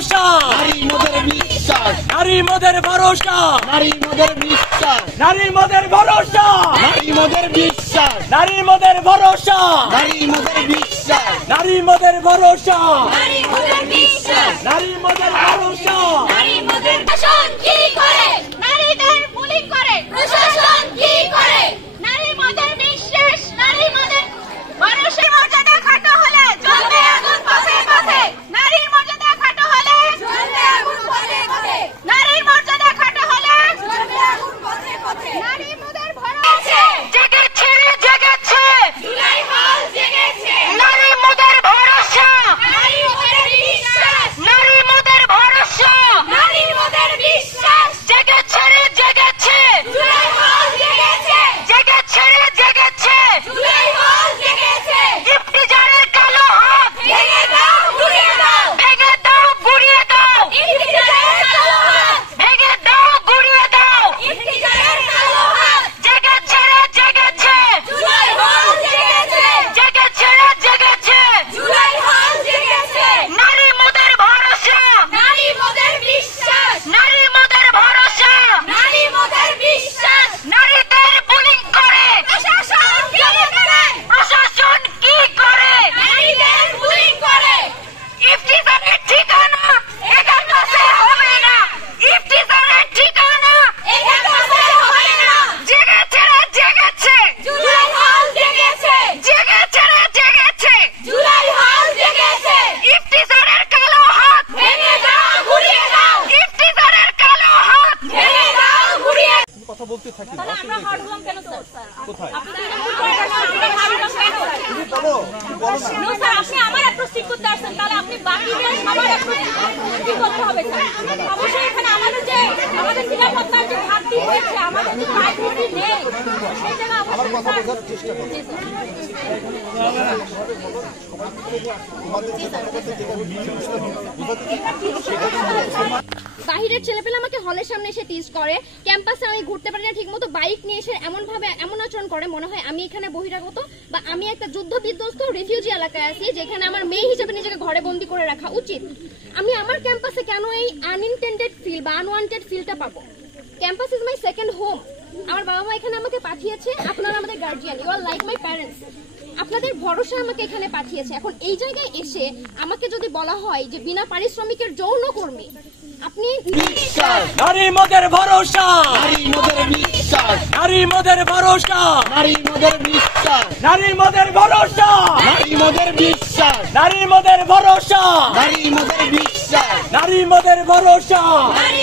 ভরসা, নারী মোদের বিশ্বাস, নারী মোদের ভরসা, নারী মোদের বিশ্বাস, নারী মোদের ভরসা, নারী মোদের বিশ্বাস, নারী মোদের ভরসা, নারী মোদের বিশ্বাস, নারী মোদের ভরসা, নারী মোদের বিশ্বাস, নারী মোদের ভরসা। নারী মোদের প্রশাসন কি করে? নারীদের পুলিশ করে। প্রশাসন কি করে? নারী মোদের বিশ্বাস, নারী মোদের মানুষের মর্যাদা খাটো হলে জ্বলবে আগুন পথে পথে। নারীর মর্যাদা খাটো হলে জ্বলবে আগুন পথে পথে। নারীর মর্যাদা খাটো হলে জ্বলবে আগুন পথে পথে। নারী মোদের ভরসা জেগেছে, জেগেছে, জুলাই হল জেগেছে। নারী মোদের ভরসা, নারী মোদের বিশ্বাস, নারী মোদের ভরসা, নারী মোদের বিশ্বাস জেগেছে, জেগেছে, জুলাই হল জেগেছে। জেগেছে, জেগেছে, জুলাই হল জেগেছে। ইফতিজারের কালো হাত ভেঙে দাও, গুড়িয়ে দাও, ভেঙে দাও, গুড়িয়ে দাও। ইফতিজারের কালো হাত ভেঙে দাও, গুড়িয়ে দাও। ইফতিজারের কালো হাত জেগেছে, জেগেছে, জুলাই হল জেগেছে। জেগেছে, জেগেছে, জুলাই হল জেগেছে। নারী মোদের ভরসা, নারী মোদের বিশ্বাস, নারী মোদের ভরসা, নারী মোদের বিশ্বাস। নারীদের বুলিং করে প্রশাসন কি করে? প্রশাসন কি করে? নারীদের বুলিং করে। ইফতিজারের ঠিকানা এখান কাছে হবে না। ইফতিজারের ঠিকানা এখান কাছে হবে না। জেগেছে, জেগেছে, জুলাই হল জেগেছে। জেগেছে, জেগেছে, জুলাই হল জেগেছে। ইফতিজারের কালো হাত ভেঙে দাও, গুড়িয়ে দাও। ইফতিজারের কালো হাত ভেঙে দাও, গুড়িয়ে দাও। কথা বলতে থাকি। তাহলে আমরা হার্ড হলাম কেন স্যার? কোথায়? আপনি তো এরকম করে কেন আমরা হার্ড হলাম কেন? তুমি বলো, বলো না। নো স্যার, আপনি আমার অ্যাপ্রোচ ঠিক করতে আসছেন, তাহলে আপনি বাকিদের সবার অ্যাপ্রোচ ঠিক করতে হবে স্যার। অবশ্যই এখানে আমাদের নিরাপত্তার যে ঘাটতি রয়েছে, আমাদের যে প্রাইভেসি নেই, সেই জায়গায় আমার অবশ্যই কথা স্যার। বোঝার চেষ্টা করো। জি, স্যার। তোমাদের যে কথা বলতে যেটা বুঝতে হবে, বাহিরের ছেলেপেলে আমাকে হলের সামনে এসে টিজ করে, ক্যাম্পাসে আমি ঘুরতে পারি না ঠিকমতো, বাইক নিয়ে এসে এমন আচরণ করে মনে হয় আমি এখানে বহিরাগত বা আমি একটা যুদ্ধ বিধ্বস্ত রিফিউজি এলাকায় আছি, যেখানে আমার মেয়ে হিসেবে নিজেকে ঘরে বন্দি করে রাখা উচিত। আমি আমার ক্যাম্পাসে কেন এই আনইনটেন্ডেড ফিল বা আনওয়ান্টেড ফিলটা পাবো? Campus is my second home. আমার বাবা মা এখানে আমাকে পাঠিয়েছে, আপনারা আমাদের guardian, you are like my parents. আপনাদের ভরসা আমাকে এখানে পাঠিয়েছে। এখন এই জায়গায় এসে আমাকে যদি বলা হয় যে বিনা পারিশ্রমিকের যৌন কর্মী, আপনি বিশ্বাস, নারী মোদের ভরসা, নারী মোদের বিশ্বাস, নারী মোদের ভরসা, নারী মোদের বিশ্বাস, নারী মোদের ভরসা, নারী মোদের বিশ্বাস, নারী মোদের ভরসা, নারী মোদের বিশ্বাস, নারী মোদের ভরসা, নারী